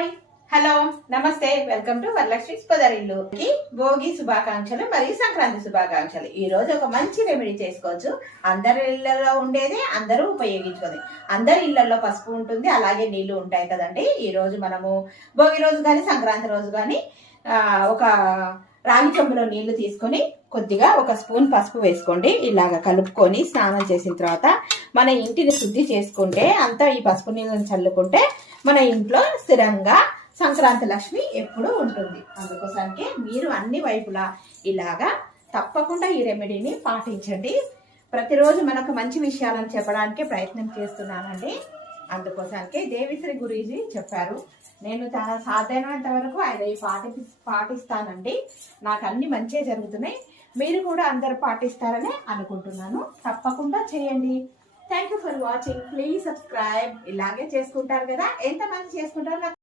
Hi, hello, నమస్తే. Welcome to Varalakshmi పొదరిల్లుకి Bhogi శుభాకాంక్షలు మరియు సంక్రాంతి శుభాకాంక్షలు. ఈ రోజు ఒక మంచి రెమెడీ చేసుకోవచ్చు. అందరి ఇళ్లలో ఉండేది అందరూ ఉపయోగించుకోవాలి. అందరి ఇళ్లలో పసుపు ఉంటుంది, అలాగే నీళ్లు ఉంటాయి కదండి. ఈ రోజు మనము భోగి రోజు కానీ సంక్రాంతి రోజు కానీ ఒక రాగి చెంబులో నీళ్లు తీసుకొని కొద్దిగా ఒక స్పూన్ పసుపు వేసుకోండి. ఇలాగ కలుపుకొని స్నానం చేసిన తర్వాత మన ఇంటిని శుద్ధి చేసుకుంటే అంతా ఈ పసుపు నీళ్ళని చల్లుకుంటే మన ఇంట్లో స్థిరంగా సంక్రాంతి లక్ష్మి ఎప్పుడూ ఉంటుంది. అందుకోసానికి మీరు అన్ని వైపులా ఇలాగా తప్పకుండా ఈ రెమెడీని పాటించండి. ప్రతిరోజు మనకు మంచి విషయాలను చెప్పడానికి ప్రయత్నం చేస్తున్నానండి. అందుకోసానికి దేవిశ్రీ గురూజీ చెప్పారు. నేను చాలా సాధ్యమైనంత వరకు ఆయన పాటిస్తానండి. నాకు అన్ని మంచిగా జరుగుతున్నాయి. మీరు కూడా అందరు పాటిస్తారని అనుకుంటున్నాను. తప్పకుండా చేయండి. Thank you for watching. Please subscribe. ఇలాగే చేసుకుంటారు కదా, ఎంతమంది చేసుకుంటారో